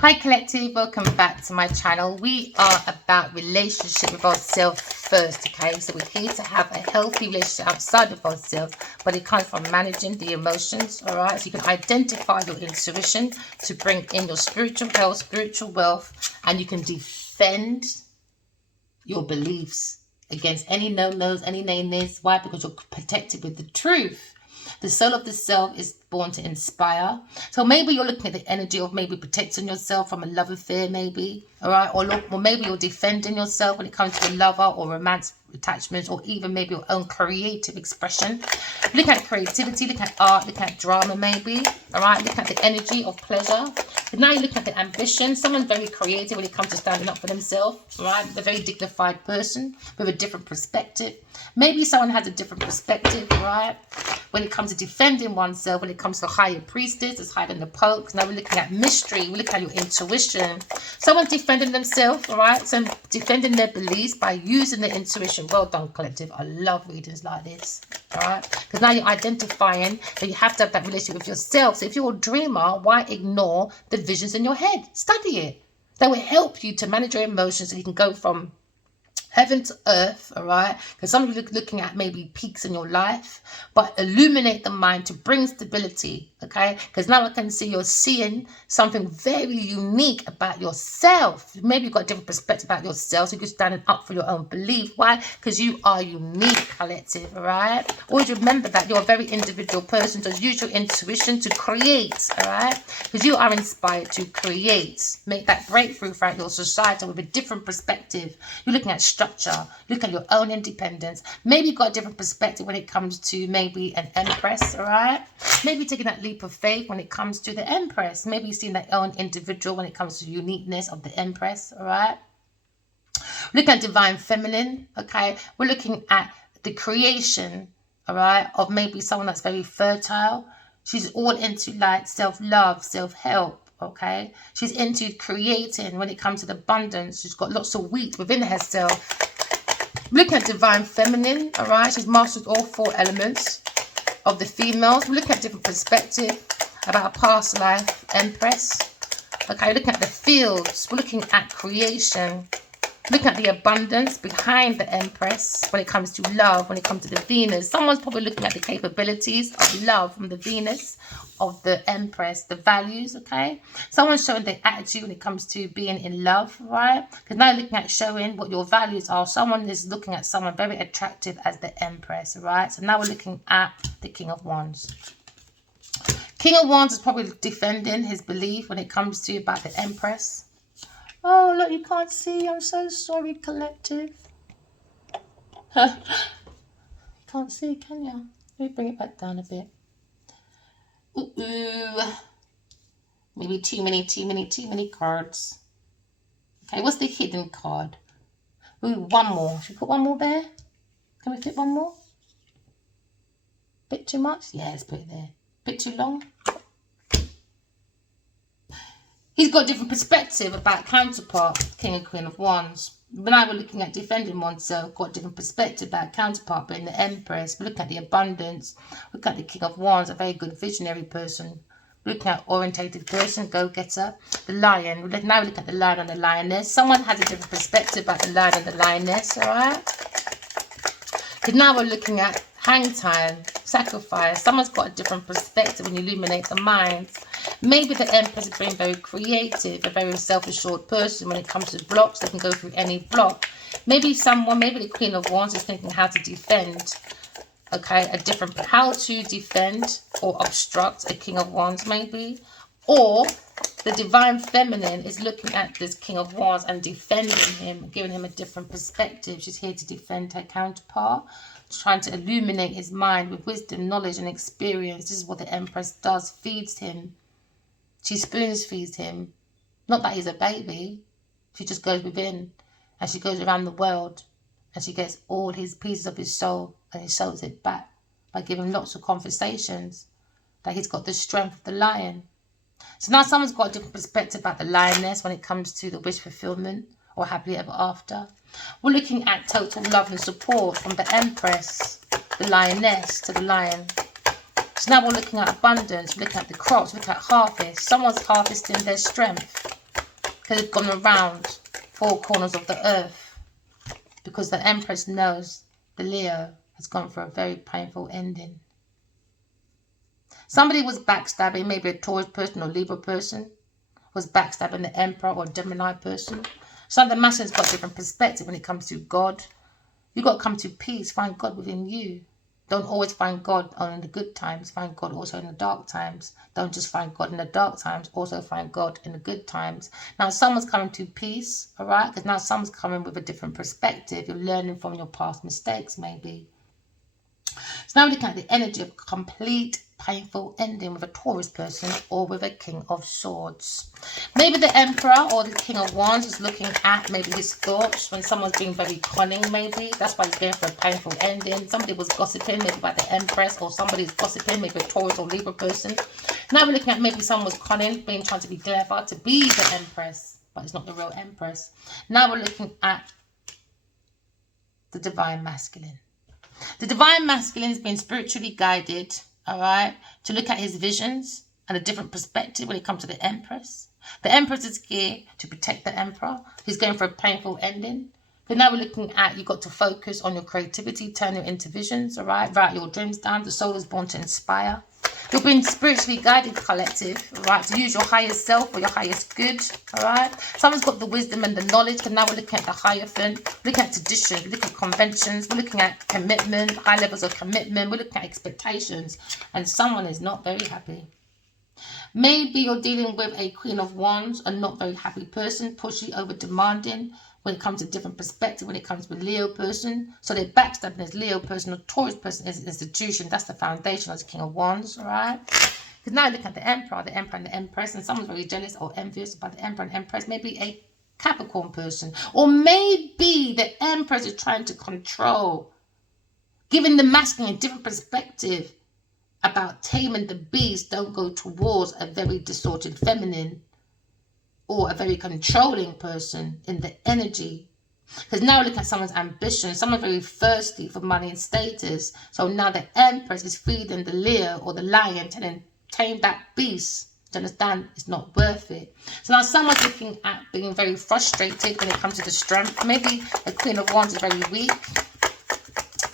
Hi collective, welcome back to my channel. We are about relationship with ourselves first, okay? So we're here to have a healthy relationship outside of ourselves, but it comes from managing the emotions, all right? So you can identify your intuition to bring in your spiritual health, spiritual wealth, and you can defend your beliefs against any no-nos, any nay-nays. Why? Because you're protected with the truth. The soul of the self is born to inspire. So maybe you're looking at the energy of maybe protecting yourself from a love affair, maybe, all right? Or maybe you're defending yourself when it comes to a lover or romance attachments, or even maybe your own creative expression. Look at creativity, look at art, look at drama maybe, all right? Look at the energy of pleasure. But now you look at the ambition. Someone's very creative when it comes to standing up for themselves, right? They're a very dignified person with a different perspective. Maybe someone has a different perspective, right? When it comes to defending oneself, when it comes to higher priestess, it's higher than the Pope. Now we're looking at mystery, we're looking at your intuition. Someone's defending themselves, all right? So defending their beliefs by using their intuition. Well done, collective. I love readings like this, all right? Because now you're identifying that you have to have that relationship with yourself. So if you're a dreamer, why ignore the visions in your head? Study it. That will help you to manage your emotions so you can go from heaven to earth, all right? Because some of you are looking at maybe peaks in your life, but illuminate the mind to bring stability, okay? Because now I can see you're seeing something very unique about yourself. Maybe you've got a different perspective about yourself, so you're standing up for your own belief. Why? Because you are unique, collective, all right? Always remember that you're a very individual person, so use your intuition to create, all right? Because you are inspired to create. Make that breakthrough throughout your society with a different perspective. You're looking at structure, look at your own independence. Maybe you've got a different perspective when it comes to maybe an empress, all right? Maybe taking that leap of faith when it comes to the empress. Maybe you've seen that own individual when it comes to the uniqueness of the empress, all right? Looking at divine feminine, okay? We're looking at the creation, all right, of maybe someone that's very fertile. She's all into like self-love, self-help. Okay, she's into creating when it comes to the abundance. She's got lots of wheat within herself. Look at divine feminine, all right? She's mastered all 4 elements of the females. We look at different perspective about a past life empress. Okay, looking at the fields. We're looking at creation. Look at the abundance behind the empress when it comes to love, when it comes to the Venus. Someone's probably looking at the capabilities of love from the Venus, of the empress, the values, okay? Someone's showing their attitude when it comes to being in love, right? Because now looking at showing what your values are. Someone is looking at someone very attractive as the empress, right? So now we're looking at the King of Wands. King of Wands is probably defending his belief when it comes to about the empress. Oh, look, you can't see. I'm so sorry, collective. You can't see, can you? Let me bring it back down a bit. Ooh. Maybe too many cards. Okay, what's the hidden card? Ooh, one more. Should we put one more there? Can we fit one more? Bit too much? Yeah, let's put it there. Bit too long? He's got a different perspective about counterpart, King and Queen of Wands. When I were looking at defending oneself, got a different perspective about counterpart, but in the Empress, we look at the abundance, look at the King of Wands, a very good visionary person. Look at orientated person, go-getter. The Lion, now we look at the Lion and the Lioness. Someone has a different perspective about the Lion and the Lioness, all right? Because now we're looking at hang time, sacrifice. Someone's got a different perspective when you illuminate the mind. Maybe the Empress is being very creative, a very self-assured person when it comes to blocks. They can go through any block. Maybe the Queen of Wands is thinking how to defend, okay, how to defend or obstruct a King of Wands maybe. Or the Divine Feminine is looking at this King of Wands and defending him, giving him a different perspective. She's here to defend her counterpart, trying to illuminate his mind with wisdom, knowledge and experience. This is what the Empress does, feeds him. She spoons feeds him. Not that he's a baby. She just goes within and she goes around the world and she gets all his pieces of his soul and he shows it back by giving lots of conversations that he's got the strength of the lion. So now someone's got a different perspective about the lioness when it comes to the wish fulfillment or happily ever after. We're looking at total love and support from the Empress, the lioness to the lion. So now we're looking at abundance, we're looking at the crops, we're looking at harvest. Someone's harvesting their strength. could have gone around 4 corners of the earth, because the Empress knows the Leo has gone for a very painful ending. Somebody was backstabbing, maybe a Taurus person or Libra person was backstabbing the Emperor or Gemini person. So the masculine's got a different perspective when it comes to God. You've got to come to peace, find God within you. Don't always find God only in the good times. Find God also in the dark times. Don't just find God in the dark times. Also find God in the good times. Now, someone's coming to peace, all right? Because now someone's coming with a different perspective. You're learning from your past mistakes, maybe. So now we're looking at the energy of complete painful ending with a Taurus person or with a King of Swords. Maybe the Emperor or the King of Wands is looking at maybe his thoughts when someone's being very cunning, maybe. That's why he's going for a painful ending. Somebody was gossiping, maybe about the Empress, or somebody's gossiping, maybe a Taurus or Libra person. Now we're looking at maybe someone was cunning, trying to be clever, to be the Empress, but it's not the real Empress. Now we're looking at the Divine Masculine. The Divine Masculine has been spiritually guided, all right, to look at his visions and a different perspective when it comes to the Empress. The Empress is here to protect the Emperor. He's going for a painful ending. But now we're looking at, you've got to focus on your creativity, turn it into visions, all right? Write your dreams down. The soul is born to inspire. You're being spiritually guided, collective, all right, to use your highest self for your highest good, all right? Someone's got the wisdom and the knowledge, because now we're looking at the Hierophant, looking at tradition, we're looking at conventions, we're looking at commitment, high levels of commitment, we're looking at expectations, and someone is not very happy. Maybe you're dealing with a Queen of Wands, a not very happy person, pushy, over demanding when it comes to different perspective, when it comes to a Leo person. So they're backstabbing this Leo person, or Taurus person is an institution. That's the foundation of the King of Wands, all right? Because now look at the Emperor and the Empress, and someone's very jealous or envious about the Emperor and Empress. Maybe a Capricorn person, or maybe the Empress is trying to control, giving the masculine a different perspective about taming the beast. Don't go towards a very distorted feminine or a very controlling person in the energy. Because now look at someone's ambition. Someone's very thirsty for money and status. So now the Empress is feeding the Leo or the lion, telling tame that beast. Do you understand? It's not worth it. So now someone's looking at being very frustrated when it comes to the strength. Maybe a Queen of Wands is very weak.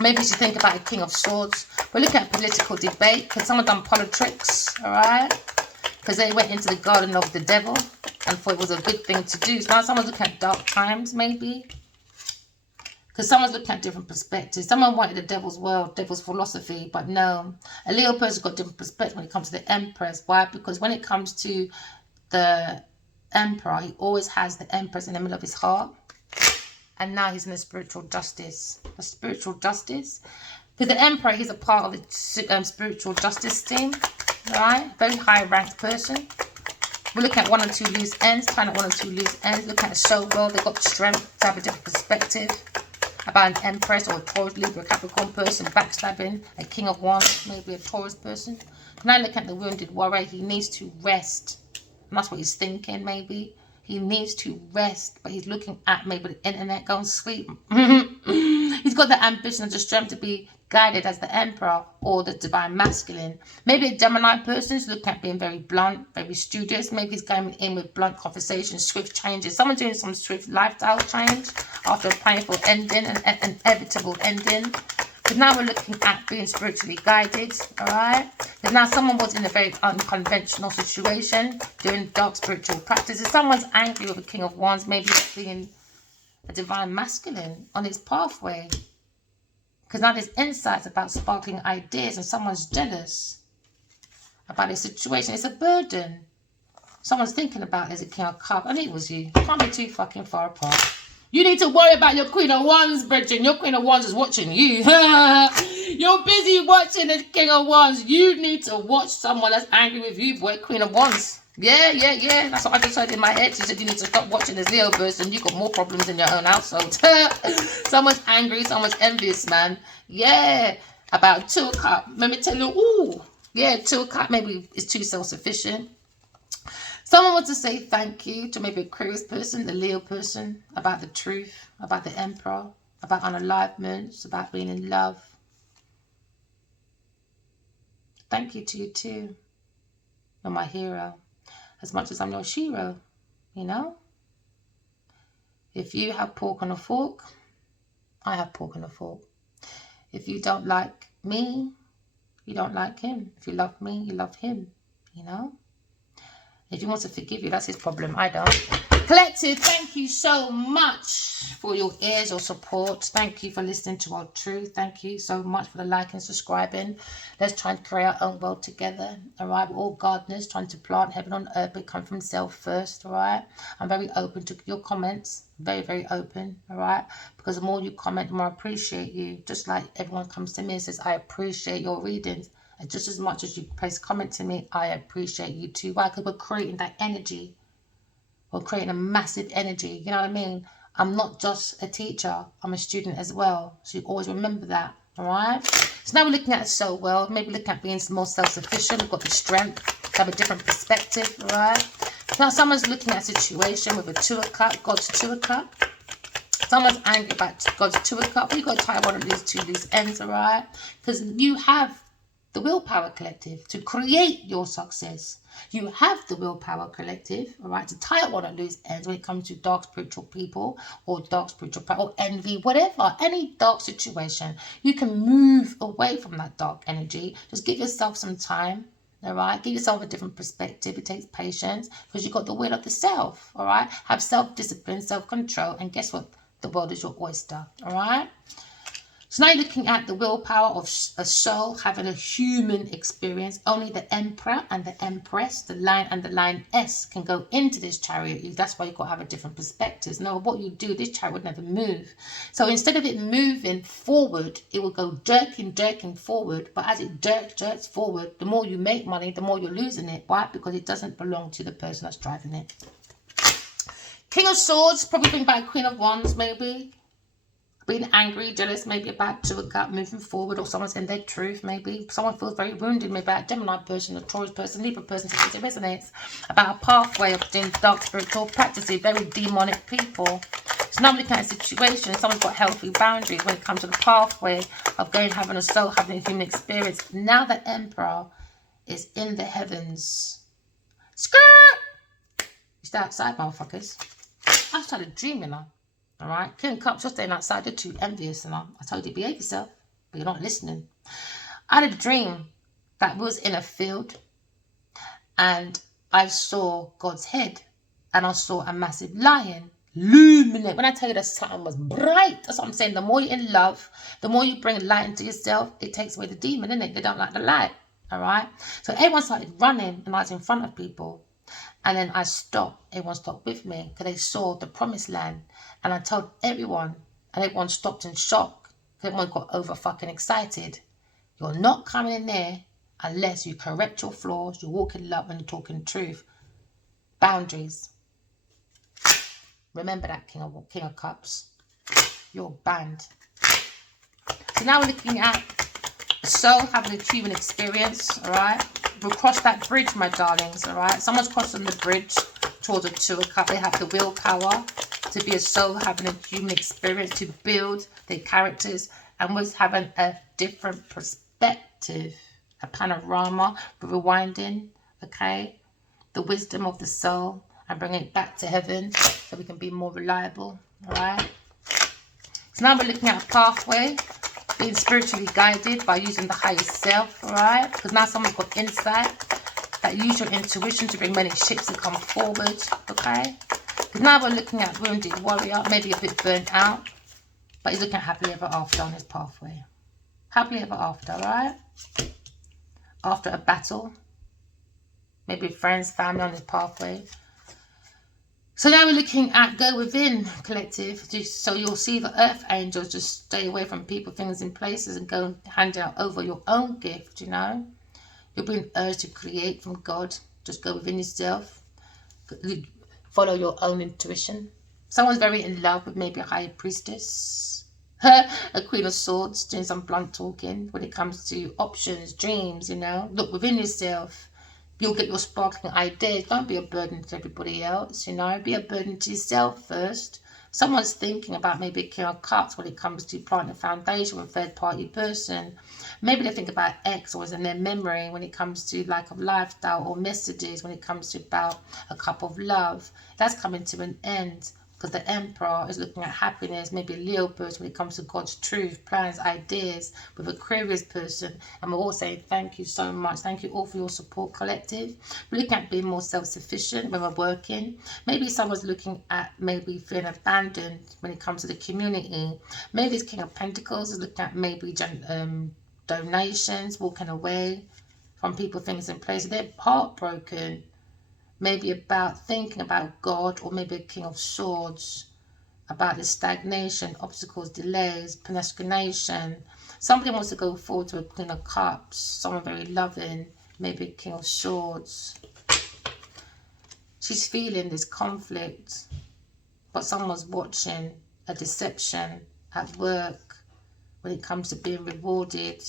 Maybe you should think about a King of Swords. We're looking at political debate. Because someone done politics, all right? Because they went into the garden of the devil and thought it was a good thing to do. So now someone's looking at dark times, maybe. Because someone's looking at different perspectives. Someone wanted the devil's world, devil's philosophy, but no. A Leo person's got different perspectives when it comes to the Empress. Why? Because when it comes to the Emperor, he always has the Empress in the middle of his heart. And now he's in the spiritual justice. The spiritual justice. Because the Emperor, he's a part of the spiritual justice team. Right? Very high ranked person. We're looking at 1 and 2 loose ends. Trying at 1 and 2 loose ends. Looking at a showgirl. They've got the strength to have a different perspective about an Empress or a Taurus, Libra, Capricorn person. Backstabbing. A King of Wands. Maybe a Taurus person. Now look at the wounded warrior. He needs to rest. And that's what he's thinking, maybe. He needs to rest, but he's looking at maybe the internet, go and sleep. He's got the ambition and the strength to be guided as the Emperor or the Divine Masculine. Maybe a Gemini person is looking at being very blunt, very studious. Maybe he's going in with blunt conversations, swift changes. Someone doing some swift lifestyle change after a painful ending, an inevitable ending. Because now we're looking at being spiritually guided, all right? Because now someone was in a very unconventional situation, doing dark spiritual practices. Someone's angry with a King of Wands, maybe being a Divine Masculine on his pathway. Because now there's insights about sparkling ideas, and someone's jealous about his situation. It's a burden. Someone's thinking about there's a King of Cups. I think it was you. Can't be too fucking far apart. You need to worry about your Queen of Wands, Bridget. Your Queen of Wands is watching you. You're busy watching the King of Wands. You need to watch someone that's angry with you, boy. Queen of Wands. Yeah. That's what I just heard in my head. She said you need to stop watching this Leo person. You got more problems in your own household. Someone's angry. Someone's envious, man. Yeah. About 2 o'clock. Let me tell you. Ooh. Yeah, 2 o'clock. Maybe it's too self-sufficient. Someone wants to say thank you to maybe a Aquarius person, the Leo person, about the truth, about the Emperor, about unaliveness, about being in love. Thank you to you too. You're my hero. As much as I'm your shiro, you know? If you have pork on a fork, I have pork on a fork. If you don't like me, you don't like him. If you love me, you love him, you know? If he wants to forgive you, that's his problem. I don't. Collective, thank you so much for your ears, your support. Thank you for listening to our truth. Thank you so much for the like and subscribing. Let's try and create our own world together. All right, we're all gardeners trying to plant heaven on earth, but come from self first. All right, I'm very open to your comments. Very, very open. All right, because the more you comment, the more I appreciate you. Just like everyone comes to me and says, I appreciate your readings. And just as much as you place comment to me, I appreciate you too. Why? Because we're creating that energy. We're creating a massive energy. You know what I mean? I'm not just a teacher. I'm a student as well. So you always remember that. All right? So now we're looking at the soul world. Maybe looking at being more self-sufficient. We've got the strength to have a different perspective. All right? Now someone's looking at a situation with a 2 of cups. God's 2 of cups. Someone's angry about God's 2 of cups. You've got to tie one of these two loose ends. All right? Because you have the willpower, collective, to create your success. You have the willpower, collective, all right, to tie up one of loose ends when it comes to dark spiritual people or dark spiritual or envy, whatever, any dark situation. You can move away from that dark energy. Just give yourself some time, all right? Give yourself a different perspective. It takes patience because you've got the will of the self, all right? Have self-discipline, self-control, and guess what? The world is your oyster, all right? So now you're looking at the willpower of a soul having a human experience. Only the emperor and the empress, the lion and the lioness, can go into this chariot. That's why you've got to have a different perspective. No, what you do, this chariot would never move. So instead of it moving forward, it will go jerking forward. But as it jerks forward, the more you make money, the more you're losing it. Why? Because it doesn't belong to the person that's driving it. King of Swords, probably think about Queen of Wands, maybe. Being angry, jealous, maybe about 2 of cups moving forward, or someone's in their truth, maybe. Someone feels very wounded, maybe about a Gemini person, a Taurus person, Libra person, if it resonates. About a pathway of doing dark spiritual practices, very demonic people. So now we're looking at a situation, someone's got healthy boundaries when it comes to the pathway of going, having a soul, having a human experience. Now the Emperor is in the heavens. Skirt! You stay outside, motherfuckers. I started dreaming now. All right, King of Cups, you're staying outside. You're too envious, and I told you to behave yourself, but you're not listening. I had a dream that was in a field, and I saw God's head, and I saw a massive lion luminate. When I tell you the sun was bright, that's what I'm saying. The more you're in love, the more you bring light into yourself, it takes away the demon, innit? They don't like the light. All right, so everyone started running, and I was in front of people. And then I stopped. Everyone stopped with me because they saw the promised land. And I told everyone, and everyone stopped in shock. Everyone got over fucking excited. You're not coming in there unless you correct your flaws, you walk in love, and you're talking truth. Boundaries. Remember that, King of Cups. You're banned. So now we're looking at the soul having a human experience, all right? We'll cross that bridge, my darlings, all right? Someone's crossing the bridge towards a 2 of cups. They have the willpower to be a soul having a human experience, to build their characters, and was having a different perspective, a panorama, rewinding, okay? The wisdom of the soul and bringing it back to heaven so we can be more reliable, all right? So now we're looking at a pathway, being spiritually guided by using the higher self, all right? Because now someone's got insight, that use your intuition to bring many ships to come forward, okay? Because now we're looking at wounded warrior, maybe a bit burnt out, but he's looking at happily ever after on his pathway. Happily ever after, all right? After a battle, maybe friends, family on his pathway. So now we're looking at go within, collective. So you'll see the earth angels just stay away from people, things, and places and go hand out over your own gift, you know. You'll be an urge to create from God. Just go within yourself. Follow your own intuition. Someone's very in love with maybe a high priestess. A Queen of Swords doing some blunt talking when it comes to options, dreams, you know. Look within yourself. You'll get your sparkling ideas. Don't be a burden to everybody else, you know. Be a burden to yourself first. Someone's thinking about maybe a King of Cups when it comes to planting a foundation with a third-party person. Maybe they think about X or is in their memory when it comes to lack of lifestyle or messages when it comes to about a cup of love. That's coming to an end. Because the Emperor is looking at happiness, maybe a Leo person when it comes to God's truth, plans, ideas, with Aquarius person. And we're all saying thank you so much. Thank you all for your support, collective. We're looking at being more self-sufficient when we're working. Maybe someone's looking at maybe feeling abandoned when it comes to the community. Maybe this King of Pentacles is looking at maybe donations, walking away from people, things, and places. They're heartbroken. Maybe about thinking about God, or maybe a King of Swords, about the stagnation, obstacles, delays, procrastination. Somebody wants to go forward to a Queen of Cups, someone very loving, maybe a King of Swords. She's feeling this conflict, but someone's watching a deception at work when it comes to being rewarded.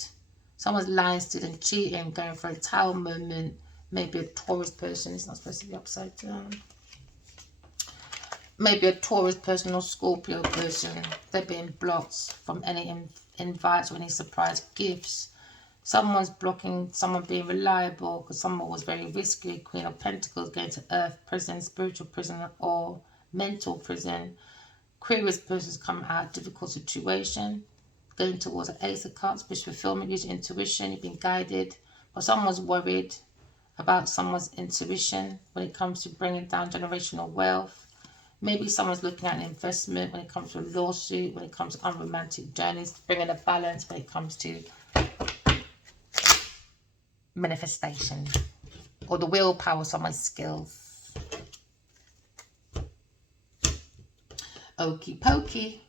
Someone's lying, stealing, cheating, going for a Tower moment. Maybe a Taurus person. It's not supposed to be upside down. Maybe a Taurus person or Scorpio person. They're being blocked from any invites or any surprise gifts. Someone's blocking someone being reliable because someone was very risky. Queen of Pentacles going to Earth prison, spiritual prison, or mental prison. Aquarius person's coming out of difficult situation, going towards an Ace of Cups, wish fulfillment, using intuition. You've been guided, but someone's worried about someone's intuition when it comes to bringing down generational wealth. Maybe someone's looking at an investment when it comes to a lawsuit, when it comes to unromantic journeys, bringing a balance when it comes to manifestation or the willpower of someone's skills. Okie pokey.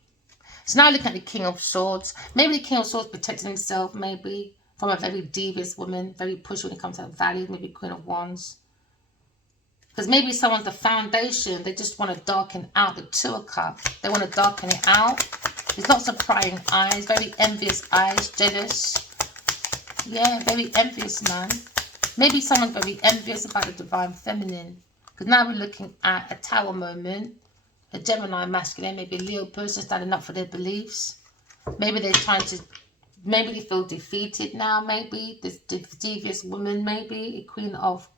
So now looking at the King of Swords. Maybe the King of Swords protecting himself, maybe from a very devious woman, very pushy when it comes to values, maybe Queen of Wands. Because maybe someone's the foundation, they just want to darken out the Two of Cups. They want to darken it out. There's lots of prying eyes, very envious eyes, jealous. Yeah, very envious, man. Maybe someone's very envious about the divine feminine. Because now we're looking at a Tower moment, a Gemini masculine, maybe a Leo person standing up for their beliefs. Maybe they're trying to, maybe they feel defeated now, maybe. This devious woman, maybe. A Queen of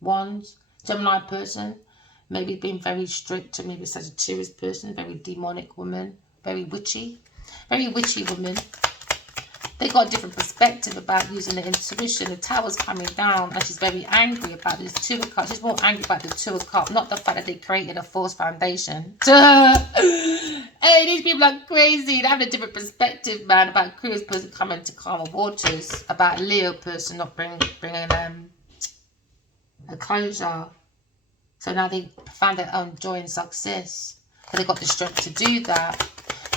Wands, Gemini person. Maybe being very strict to maybe a Sagittarius person, very demonic woman, very witchy woman. They got a different perspective about using the intuition. The Tower's coming down and she's very angry about this Two of Cups. She's more angry about the Two of Cups, not the fact that they created a false foundation. Hey, these people are crazy. They have a different perspective, man, about Aquarius person coming to calmer waters, about Leo person not bringing a closure. So now they found their own joy and success. But they got the strength to do that.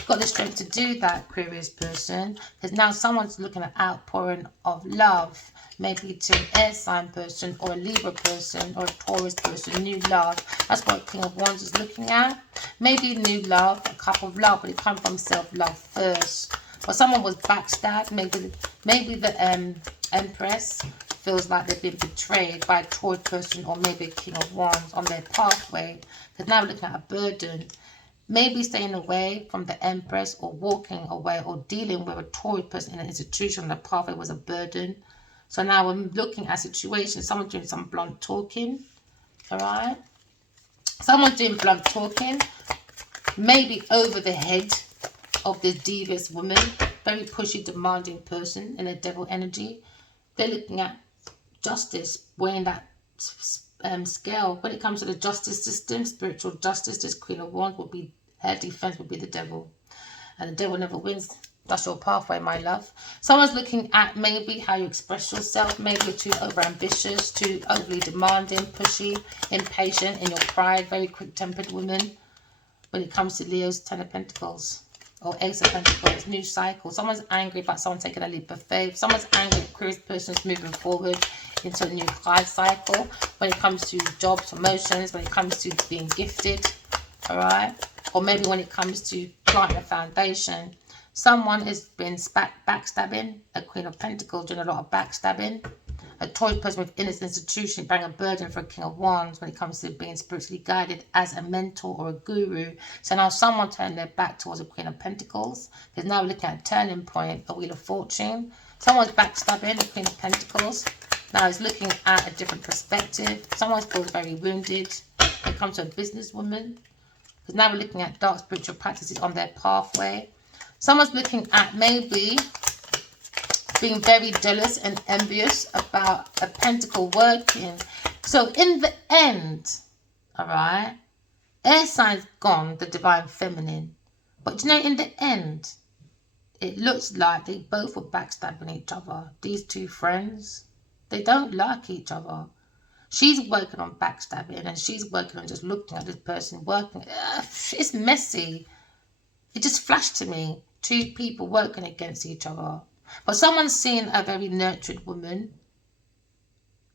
Got the strength to do that, Aquarius person, because now someone's looking at outpouring of love, maybe to an air sign person or a Libra person or a Taurus person, new love. That's what King of Wands is looking at. Maybe new love, a cup of love, but it comes from self-love first. But someone was backstabbed. Maybe the Empress feels like they've been betrayed by a Taurus person or maybe a King of Wands on their pathway. Because now we're looking at a burden. Maybe staying away from the Empress or walking away or dealing with a Taurus person in an institution on the pathway was a burden. So now we're looking at situations. Someone doing some blunt talking. Alright? Someone doing blunt talking. Maybe over the head of this devious woman. Very pushy, demanding person in a devil energy. They're looking at justice, weighing that scale. When it comes to the justice system, spiritual justice, this Queen of Wands will be, her defense will be the devil. And the devil never wins. That's your pathway, my love. Someone's looking at maybe how you express yourself. Maybe you're too overambitious, too overly demanding, pushy, impatient in your pride, very quick-tempered woman. When it comes to Leo's 10 of Pentacles or Ace of Pentacles, new cycle. Someone's angry about someone taking a leap of faith. Someone's angry that Aquarius person's moving forward into a new high cycle. When it comes to jobs, promotions, when it comes to being gifted, all right? Or maybe when it comes to planting a foundation. Someone has been backstabbing, a Queen of Pentacles doing a lot of backstabbing. A Taurus person with innocent institution bearing a burden for a King of Wands when it comes to being spiritually guided as a mentor or a guru. So now someone turned their back towards a Queen of Pentacles. Because now we're looking at a turning point, a Wheel of Fortune. Someone's backstabbing, a Queen of Pentacles. Now it's looking at a different perspective. Someone feels very wounded when it comes to a businesswoman. Because now we're looking at dark spiritual practices on their pathway. Someone's looking at maybe being very jealous and envious about a pentacle working. So in the end, all right, air sign's gone, the divine feminine. But you know, in the end, it looks like they both were backstabbing each other. These two friends, they don't like each other. She's working on backstabbing and she's working on just looking at this person working. It's messy. It just flashed to me. Two people working against each other. But someone's seeing a very nurtured woman.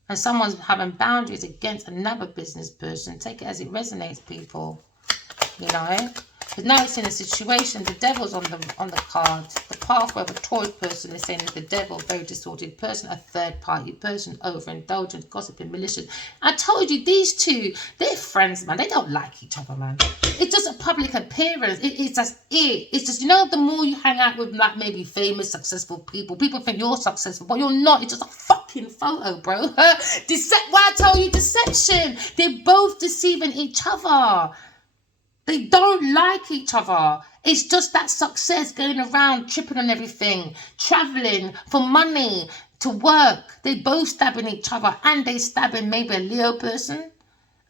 And someone's having boundaries against another business person. Take it as it resonates, people. You know? Because now it's in a situation, the devil's on the card. The pathway of a Taurus person is saying it's the devil, very distorted person, a third party person, overindulgent, gossiping, malicious. I told you, these two, they're friends, man. They don't like each other, man. It's just a public appearance. It's just it. It's just, you know, the more you hang out with like maybe famous, successful people, people think you're successful, but you're not. It's just a fucking photo, bro. Why I told you deception. They're both deceiving each other. They don't like each other. It's just that success, going around, tripping on everything, traveling for money, to work. They both stabbing each other, and they stabbing maybe a Leo person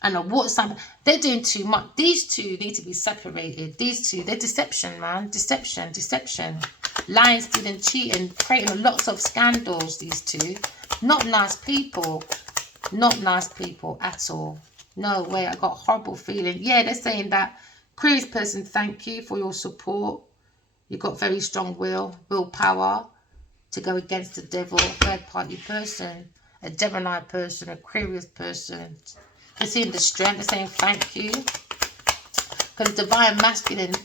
and a water sign. They're doing too much. These two need to be separated. These two, they're deception, man. Deception. Lying, stealing, cheating, creating lots of scandals, these two. Not nice people. Not nice people at all. No way, I got a horrible feeling. Yeah, they're saying that Aquarius person, thank you for your support. You've got very strong willpower to go against the devil, third party person, a Gemini person, Aquarius person. They're seeing the strength, they're saying thank you. Because divine masculine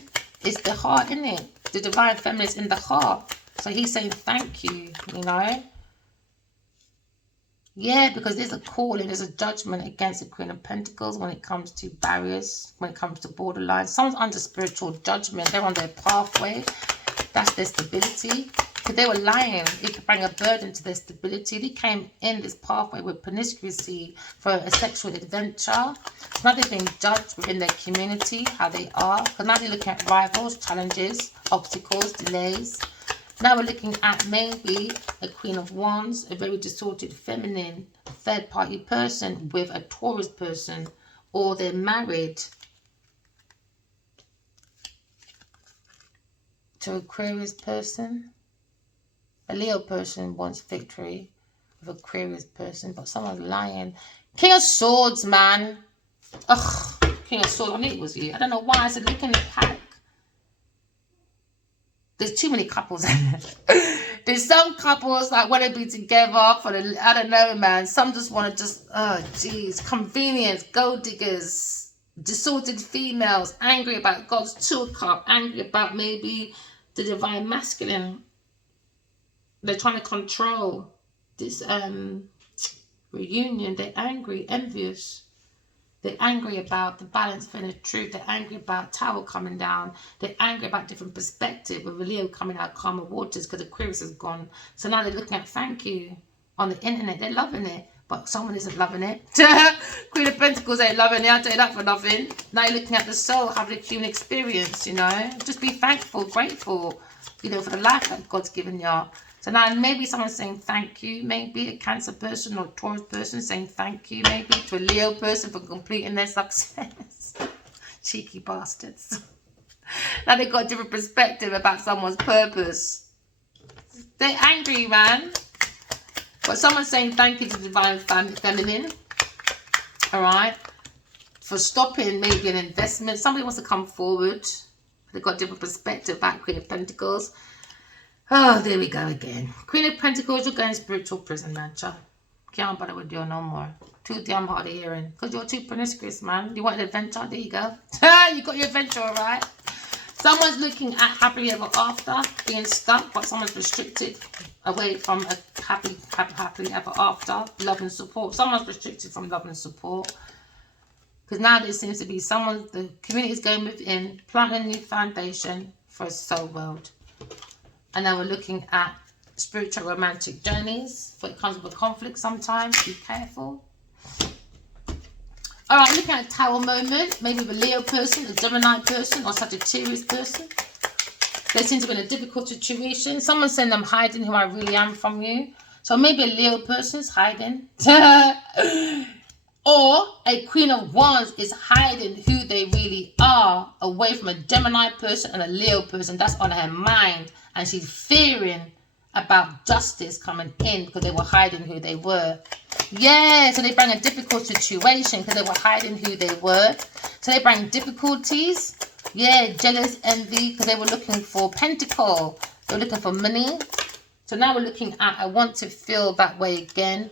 is the heart, isn't it? The divine feminine is in the heart. So he's saying thank you, you know. Yeah, because there's a calling, there's a judgment against the Queen of Pentacles when it comes to barriers, when it comes to borderlines. Someone's under spiritual judgment. They're on their pathway. That's their stability. Because they were lying. It could bring a burden to their stability. They came in this pathway with promiscuity for a sexual adventure. So now they're being judged within their community, how they are. Because now they're looking at rivals, challenges, obstacles, delays. Now we're looking at maybe a Queen of Wands, a very distorted feminine, third-party person with a Taurus person, or they're married to Aquarius person. A Leo person wants victory with Aquarius person, but someone's lying. King of Swords, man. Ugh, King of Swords. I knew it was you. I don't know why. I said, look in the pack. There's too many couples in there. There's some couples that want to be together for the, I don't know, man. Some just want to just, oh, geez, convenience, gold diggers, distorted females, angry about God's Two of Cups, angry about maybe the divine masculine. They're trying to control this reunion. They're angry, envious. They're angry about the balance for the truth. They're angry about Tower coming down. They're angry about different perspective with Leo coming out calmer waters because Aquarius is gone. So now they're looking at thank you on the internet. They're loving it, but someone isn't loving it. Queen of Pentacles ain't loving it. I'll tell you that for nothing. Now you're looking at the soul, having a human experience, you know. Just be thankful, grateful, you know, for the life that God's given you. So now maybe someone's saying thank you, maybe a Cancer person or Taurus person saying thank you, maybe to a Leo person for completing their success. Cheeky bastards. Now they've got a different perspective about someone's purpose. They're angry, man. But someone's saying thank you to the divine feminine. All right. For stopping maybe an investment. Somebody wants to come forward. They've got a different perspective about Queen of Pentacles. Oh, there we go again. Queen of Pentacles, you're going spiritual prison, man. Can't bother with you no more. Too damn hard of hearing. Because you're too promiscuous, man. You want an adventure? There you go. You got your adventure, all right? Someone's looking at happily ever after, being stuck, but someone's restricted away from a happily ever after, love and support. Someone's restricted from love and support. Because now there seems to be someone, the community is going within, planting a new foundation for a soul world. And now we're looking at spiritual romantic journeys. But it comes with a conflict sometimes. Be careful. All right, looking at a Tower moment, maybe a Leo person, a Gemini person, or Sagittarius person. They seem to be in a difficult situation. Someone's saying I'm hiding who I really am from you. So maybe a Leo person is hiding. Or a Queen of Wands is hiding who they really are away from a Gemini person and a Leo person. That's on her mind. And she's fearing about justice coming in because they were hiding who they were. Yeah, so they bring a difficult situation because they were hiding who they were. So they bring difficulties. Yeah, jealous, envy, because they were looking for pentacle. They were looking for money. So now we're looking at, I want to feel that way again.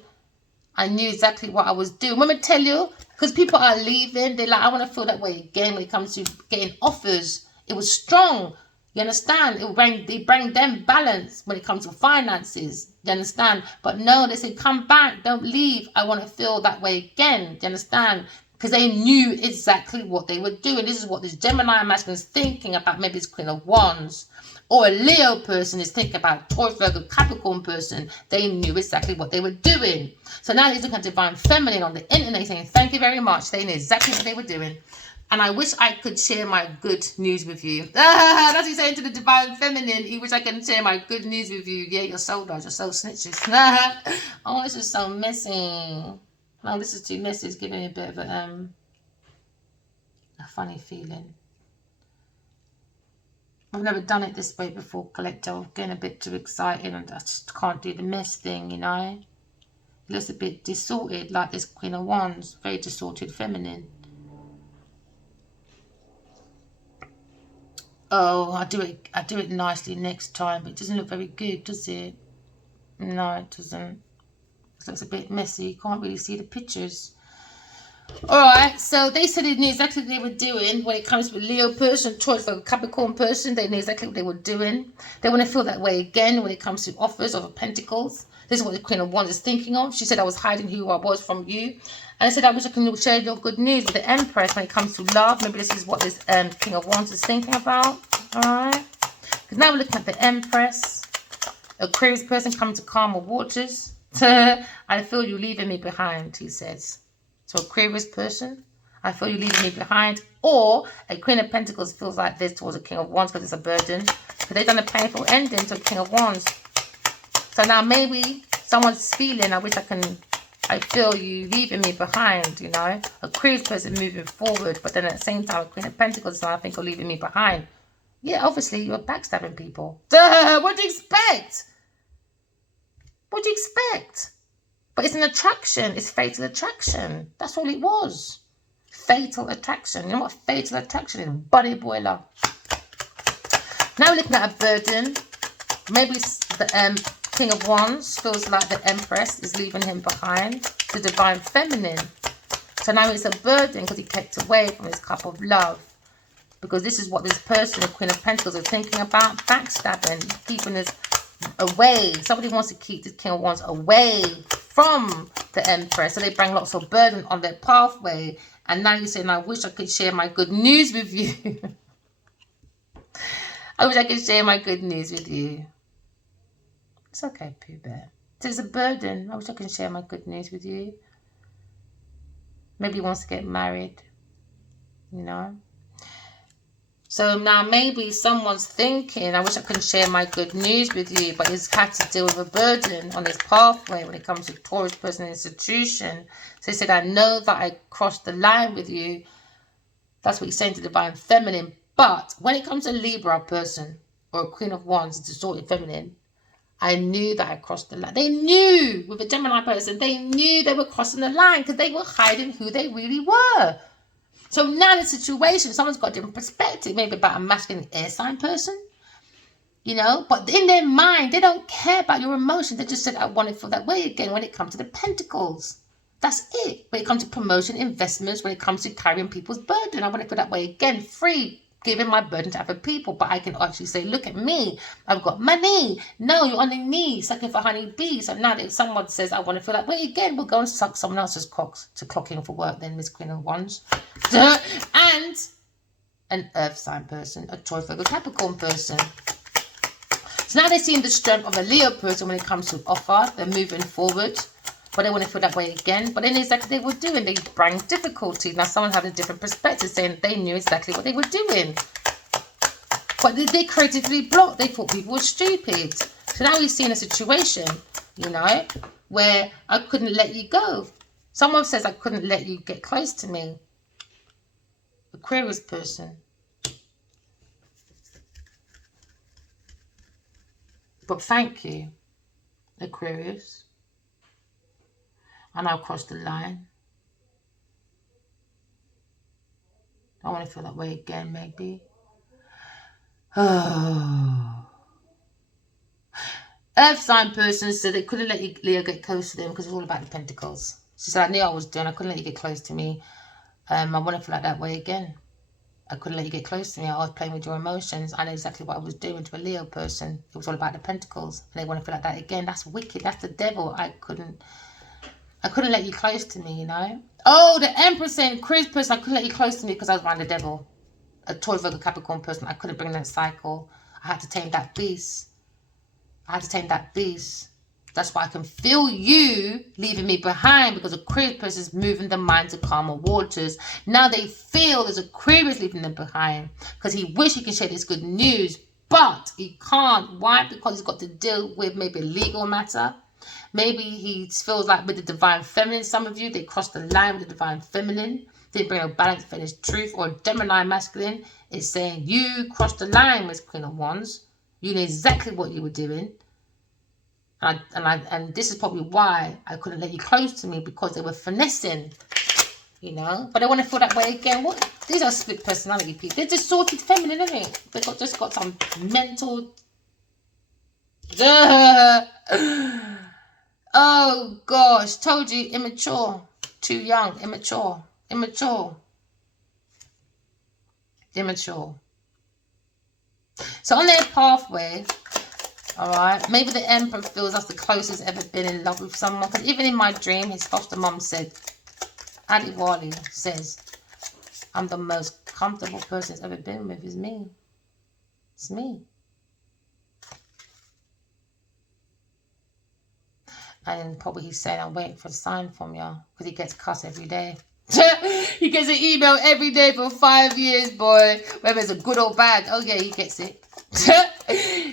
I knew exactly what I was doing. Let me tell you, because people are leaving, they're like, I want to feel that way again when it comes to getting offers. It was strong. You understand? They bring them balance when it comes to finances. You understand? But no, they said, come back, don't leave. I want to feel that way again. You understand? Because they knew exactly what they were doing. This is what this Gemini masculine is thinking about. Maybe it's Queen of Wands. Or a Leo person is thinking about Taurus, Virgo, Capricorn person. They knew exactly what they were doing. So now he's looking at Divine Feminine on the internet saying, thank you very much. They knew exactly what they were doing. And I wish I could share my good news with you. That's what he's saying to the Divine Feminine. He wish I could share my good news with you. Yeah, your soul does. Your soul snitches. Oh, this is so messy. No, this is too messy. It's giving me a bit of a funny feeling. I've never done it this way before, Collector. I'm getting a bit too excited and I just can't do the mess thing, you know. It looks a bit distorted, like this Queen of Wands. Very distorted feminine. Oh, I do it nicely next time, but it doesn't look very good, does it? No, it doesn't. It looks a bit messy. You can't really see the pictures. Alright, so they said they knew exactly what they were doing when it comes to a Leo person, Taurus, or a Capricorn person. They knew exactly what they were doing. They want to feel that way again when it comes to offers of Pentacles. This is what the Queen of Wands is thinking of. She said, I was hiding who I was from you. And I said, I wish I could share your good news with the Empress when it comes to love. Maybe this is what this King of Wands is thinking about. Alright. Because now we're looking at the Empress. Aquarius person coming to calmer waters. I feel you leaving me behind, he says. So Aquarius person, I feel you leaving me behind. Or a Queen of Pentacles feels like this towards a King of Wands because it's a burden. Because they've done a painful ending to a King of Wands. So now maybe someone's feeling, I feel you leaving me behind, you know. Aquarius person moving forward, but then at the same time, a Queen of Pentacles, so I think you're leaving me behind. Yeah, obviously you're backstabbing people. Duh, what do you expect? What do you expect? But it's an attraction. It's fatal attraction. That's all it was. Fatal attraction. You know what fatal attraction is? Body boiler. Now we're looking at a burden. Maybe the King of Wands feels like the Empress is leaving him behind. The Divine Feminine. So now it's a burden because he kept away from his cup of love. Because this is what this person, the Queen of Pentacles, is thinking about. Backstabbing. Keeping this away. Somebody wants to keep the King of Wands away from the Empress. So they bring lots of burden on their pathway. And now you're saying, I wish I could share my good news with you. I wish I could share my good news with you. It's okay, Pooh Bear. There's a burden. I wish I could share my good news with you. Maybe he wants to get married. You know. So now maybe someone's thinking, I wish I could share my good news with you, but he's had to deal with a burden on his pathway when it comes to Taurus person institution. So he said, I know that I crossed the line with you. That's what he's saying to Divine Feminine. But when it comes to a Libra person or a Queen of Wands, distorted feminine, I knew that I crossed the line. They knew with a Gemini person, they knew they were crossing the line because they were hiding who they really were. So now in the situation, someone's got a different perspective, maybe about a masculine air sign person, you know, but in their mind, they don't care about your emotions. They just said, I want to feel that way again when it comes to the Pentacles. That's it. When it comes to promotion, investments, when it comes to carrying people's burden, I want to feel that way again, free, giving my burden to other people. But I can actually say, look at me, I've got money. No, you're on the knees, sucking for honeybees. So now that someone says, I want to feel that way again, we'll go and suck someone else's cocks to clock in for work then, Miss Queen of Wands. And an earth sign person, a Taurus, Virgo, Capricorn person. So now they're seeing the strength of a Leo person when it comes to offer. They're moving forward. but they want to feel that way again. But then exactly they were doing. They bring difficulties. Now someone had a different perspective, saying they knew exactly what they were doing. But they creatively blocked. They thought people were stupid. So now we've seen a situation, you know, where I couldn't let you go. Someone says I couldn't let you get close to me. Aquarius person. But thank you, Aquarius. And I'll cross the line. I want to feel that way again, maybe. Oh. Earth sign person said they couldn't let you, Leo, get close to them because it's all about the pentacles. She said, I knew I was doing. I couldn't let you get close to me. I want to feel like that way again. I couldn't let you get close to me. I was playing with your emotions. I know exactly what I was doing to a Leo person. It was all about the pentacles. And they want to feel like that again. That's wicked. That's the devil. I couldn't let you close to me, you know. Oh, the Empress saying, Chris person, I couldn't let you close to me because I was around the devil. A Taurus, Virgo, Capricorn person, I couldn't bring that cycle. I had to tame that beast. That's why I can feel you leaving me behind, because Aquarius person is moving the mind to calmer waters. Now they feel there's Aquarius leaving them behind because he wishes he can share this good news, but he can't. Why? Because he's got to deal with maybe a legal matter. Maybe he feels like with the divine feminine, some of you, they crossed the line with the divine feminine. They bring a balance for his truth. Or Gemini masculine is saying, you crossed the line with Queen of Wands. You knew exactly what you were doing. And this is probably why I couldn't let you close to me, because they were finessing, you know. But I want to feel that way again. What? These are split personality people. They're distorted feminine, isn't it? They just got some mental. Oh gosh, told you, immature, too young, immature. So on their pathway, all right, maybe the Emperor feels that's the closest ever been in love with someone. Because even in my dream, his foster mom said, Adi Wali says, I'm the most comfortable person he's ever been with. Is me. It's me. And probably he's saying, I'm waiting for a sign from you, because he gets cussed every day. He gets an email every day for 5 years, boy. Whether it's a good or bad. Oh, yeah, he gets it.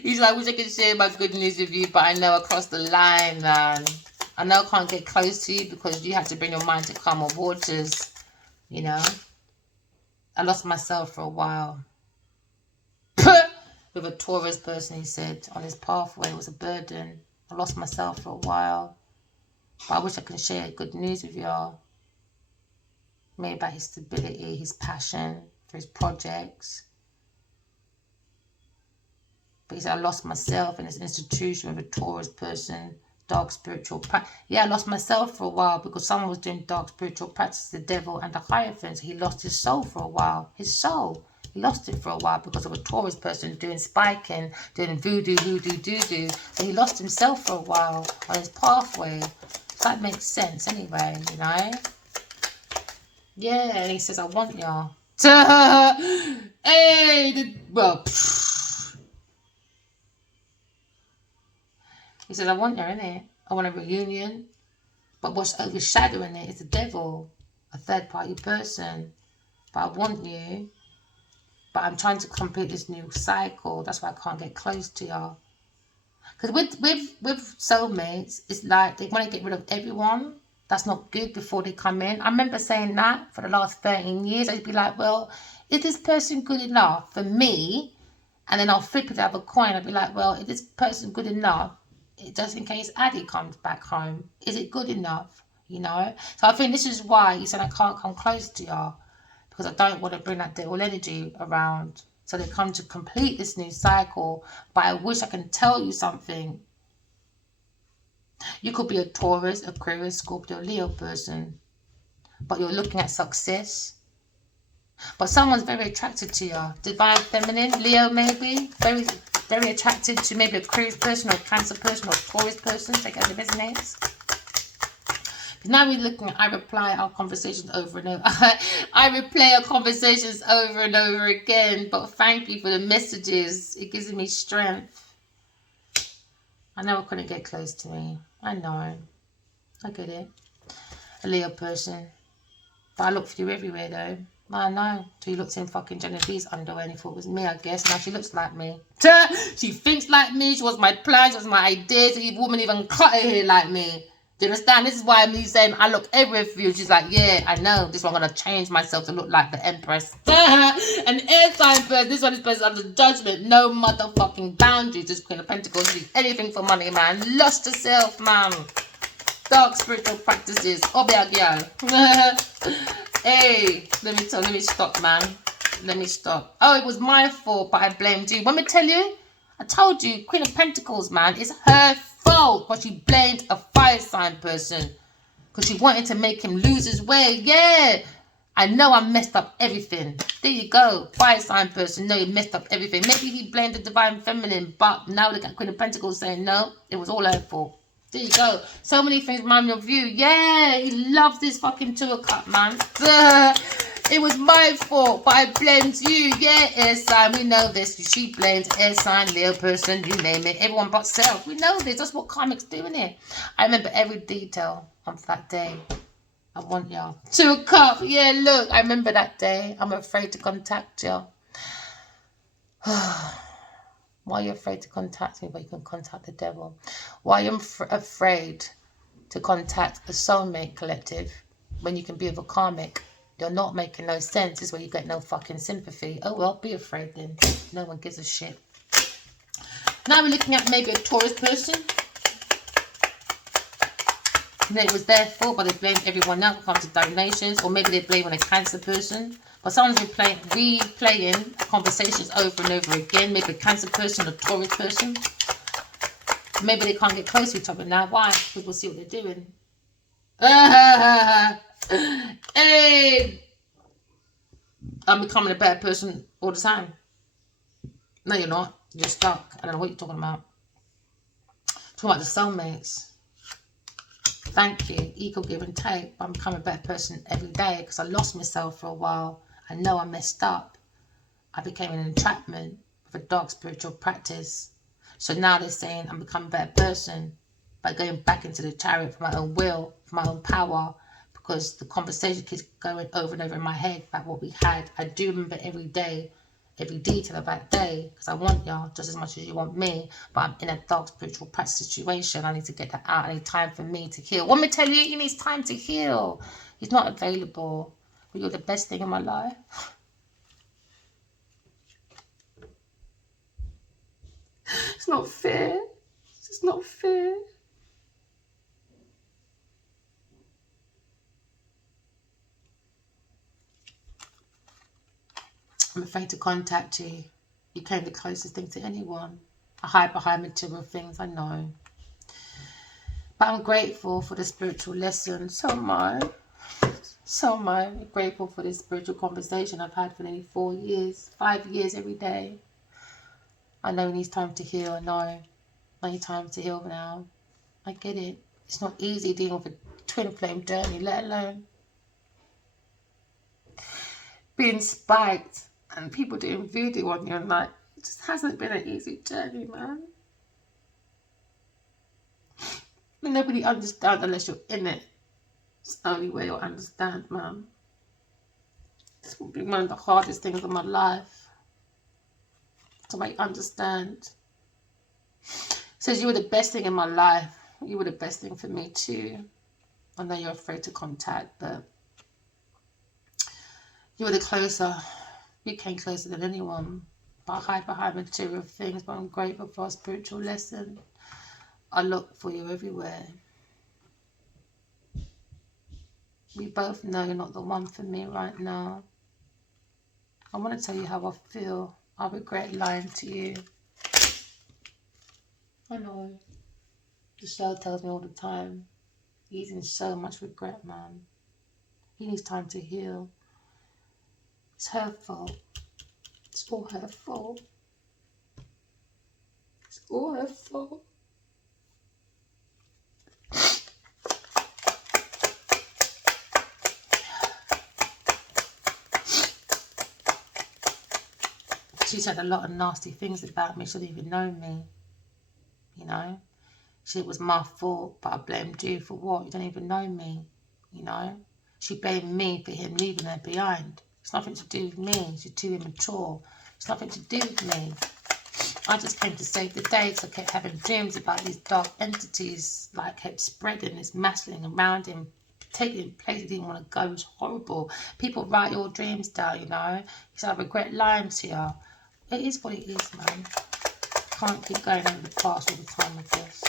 He's like, I wish I could share my good news with you, but I know I crossed the line, man. I know I can't get close to you because you have to bring your mind to calmer waters, you know. I lost myself for a while. With a Taurus person, he said, on his pathway, it was a burden. I lost myself for a while. But I wish I could share good news with y'all. Maybe about his stability, his passion for his projects. But he said, I lost myself in this institution with a Taurus person, dark spiritual practice. Yeah, I lost myself for a while because someone was doing dark spiritual practice, the devil and the Hierophant. He lost his soul for a while. His soul. He lost it for a while because of a Taurus person doing spiking, doing voodoo. But he lost himself for a while on his pathway. So that makes sense anyway, you know? Yeah, and he says, I want y'all. Hey, well, he says, I want you, innit? I want a reunion. But what's overshadowing it is the devil, a third-party person. But I want you. But I'm trying to complete this new cycle. That's why I can't get close to y'all. Because with soulmates, it's like they want to get rid of everyone that's not good before they come in. I remember saying that for the last 13 years. I'd be like, well, is this person good enough for me? And then I'll flip it, have a coin. I'd be like, well, is this person good enough? Just in case Addie comes back home. Is it good enough? You know? So I think this is why he said I can't come close to y'all. Because I don't want to bring that devil energy around. So they come to complete this new cycle. But I wish I can tell you something. You could be a Taurus, Aquarius, Scorpio, Leo person. But you're looking at success. But someone's very attracted to you. Divine feminine, Leo maybe. Very, very attracted to maybe a Aquarius person or a Cancer person or a Taurus person. Check out the business. Now we're looking at, I replay our conversations over and over. I replay our conversations over and over again. But thank you for the messages. It gives me strength. I know I couldn't get close to me. I know. I get it. A Leo person. But I look for you everywhere though. I know. So you looked in fucking Genevieve's underwear and you thought it was me, I guess. Now she looks like me. She thinks like me. She was my plan. She was my idea. The woman even cut her hair like me. Do you understand? This is why me saying I look everywhere for you. She's like, yeah, I know. This one I'm going to change myself to look like the Empress. An air sign person. This one is person under judgment. No motherfucking boundaries. This Queen of Pentacles. Do anything for money, man. Lost herself, man. Dark spiritual practices. Hey, let me stop, man. Let me stop. Oh, it was my fault, but I blamed you. Let me tell you, I told you, Queen of Pentacles, man, it's her fault. But she blamed a fire sign person because she wanted to make him lose his way. Yeah, I know I messed up everything. There you go. Fire sign person, no, you messed up everything. Maybe he blamed the divine feminine, but now they got Queen of Pentacles saying, no, it was all her fault. There you go. So many things remind me of you. Yeah, he loves this fucking 2 of Cups, man. It was my fault, but I blamed you. Yeah, air sign, we know this. She blamed air sign, Leo person, you name it. Everyone but self. We know this. That's what Karmic's doing here. I remember every detail of that day. I want y'all. 2 of Cups. Yeah, look, I remember that day. I'm afraid to contact y'all. Why are you afraid to contact me, but you can contact the devil? Why are you afraid to contact a soulmate collective when you can be with a karmic? You're not making no sense. This is where you get no fucking sympathy. Oh, well, be afraid then. No one gives a shit. Now we're looking at maybe a Taurus person. And it was their fault, but they blame everyone else when it comes to donations. Or maybe they blame on a Cancer person. But someone's been replaying conversations over and over again. Maybe a Cancer person or Taurus person. Maybe they can't get close to each other now. Why? Because we'll see what they're doing. Hey, I'm becoming a better person all the time. No, you're not. You're stuck. I don't know what you're talking about. Talking about the soulmates. Thank you. Equal give and take. I'm becoming a better person every day because I lost myself for a while. I know I messed up. I became an entrapment of a dark spiritual practice. So now they're saying I'm becoming a better person by going back into the chariot for my own will, for my own power, because the conversation keeps going over and over in my head about what we had. I do remember every day, every detail of that day, because I want y'all just as much as you want me, but I'm in a dark spiritual practice situation. I need to get that out. I need time for me to heal. Let me tell you, he needs time to heal. He's not available. But you're the best thing in my life. It's not fair. It's just not fair. I'm afraid to contact you. You came the closest thing to anyone. I hide behind material things, I know. But I'm grateful for the spiritual lesson. So am I. So am I. I'm grateful for this spiritual conversation I've had for nearly 4 years. 5 years every day. I know it needs time to heal. I know. I need time to heal now. I get it. It's not easy dealing with a twin flame journey, let alone being spiked and people doing voodoo on you. And like, it just hasn't been an easy journey, man. And nobody understands unless you're in it. It's the only way you'll understand, man. This will be one of the hardest things of my life to make understand. Says you were the best thing in my life. You were the best thing for me too. I know you're afraid to contact, but you were the closer. You came closer than anyone. But I hide behind material things, but I'm grateful for a spiritual lesson. I look for you everywhere. We both know you're not the one for me right now. I want to tell you how I feel. I regret lying to you. I know. The show tells me all the time. He's in so much regret, man. He needs time to heal. It's her fault. It's all her fault. It's all her fault. She said a lot of nasty things about me. She didn't even know me. You know? Shit was my fault, but I blamed you for what? You don't even know me, you know? She blamed me for him leaving her behind. It's nothing to do with me. She's too immature. It's nothing to do with me. I just came to save the day because I kept having dreams about these dark entities, like kept spreading, this masculine around him, taking place he didn't want to go. It was horrible. People write your dreams down, you know. He said, I regret lying to you. It is what it is, man. Can't keep going over the past all the time with this.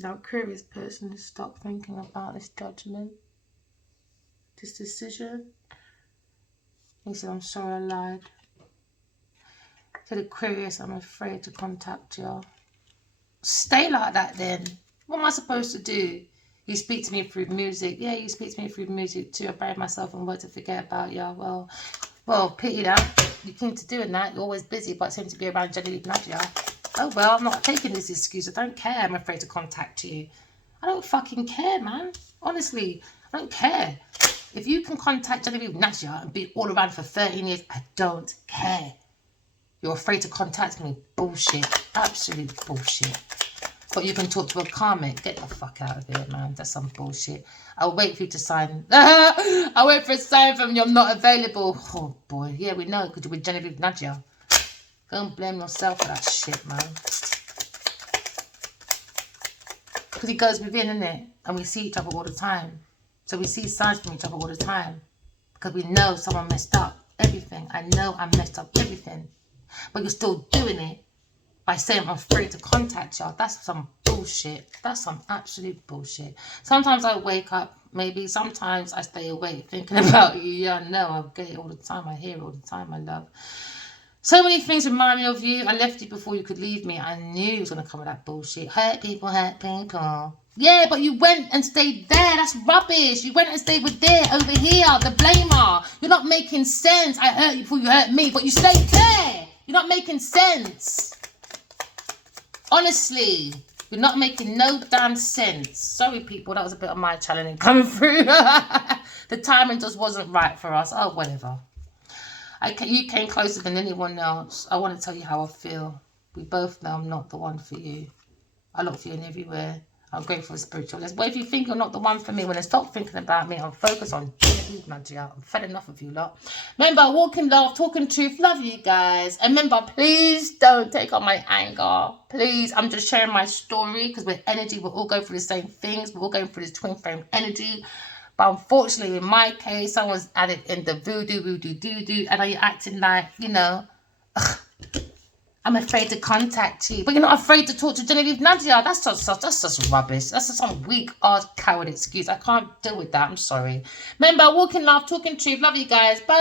Now, curious person, to stop thinking about this judgment, this decision. He said, I'm sorry I lied. He said, Aquarius, I'm afraid to contact you. Stay like that then. What am I supposed to do? You speak to me through music. Yeah, you speak to me through music too. I buried myself in work to forget about you. Well, pity that. You seem to doing that. You're always busy, but seem to be around Jelly Nadia. Oh, well, I'm not taking this excuse. I don't care. I'm afraid to contact you. I don't fucking care, man. Honestly, I don't care. If you can contact Jelly Nadia and be all around for 13 years, I don't care. You're afraid to contact me. Bullshit. Absolute bullshit. But you can talk to a karmic. Get the fuck out of here, man. That's some bullshit. I'll wait for you to sign. I'll wait for a sign from you. I'm not available. Oh, boy. Yeah, we know because you're with Genevieve Nadia. Go and blame yourself for that shit, man. Because he goes within, innit? And we see each other all the time. So we see signs from each other all the time. Because we know someone messed up everything. I know I messed up everything. But you're still doing it by saying I'm afraid to contact y'all. That's some bullshit. That's some absolute bullshit. Sometimes I wake up, maybe. Sometimes I stay awake thinking about you. Yeah, I know. I get it all the time. I hear it all the time, my love. So many things remind me of you. I left you before you could leave me. I knew you was going to come with that bullshit. Hurt people, hurt people. Yeah, but you went and stayed there. That's rubbish. You went and stayed with there, over here, the blamer. You're not making sense. I hurt you before you hurt me, but you stayed there. You're not making sense. Honestly, you're not making no damn sense. Sorry, people. That was a bit of my challenge coming through. The timing just wasn't right for us. Oh, whatever. You came closer than anyone else. I want to tell you how I feel. We both know I'm not the one for you. I look for you in everywhere. I'm grateful for spiritualness. But if you think you're not the one for me, when I stop thinking about me, I'm focused on you, Nadia. I'm fed enough of you lot. Remember, walking love, talking truth. Love you guys. And remember, please don't take on my anger. Please, I'm just sharing my story because we're energy. We're all going through the same things. We're all going through this twin flame energy. But unfortunately, in my case, someone's added in the voodoo, doo-doo, and are you acting like, you know, I'm afraid to contact you. But you're not afraid to talk to Genevieve Nadia. That's just rubbish. That's just some weak-ass coward excuse. I can't deal with that. I'm sorry. Remember, walking love, talking truth. Love you guys. Bye.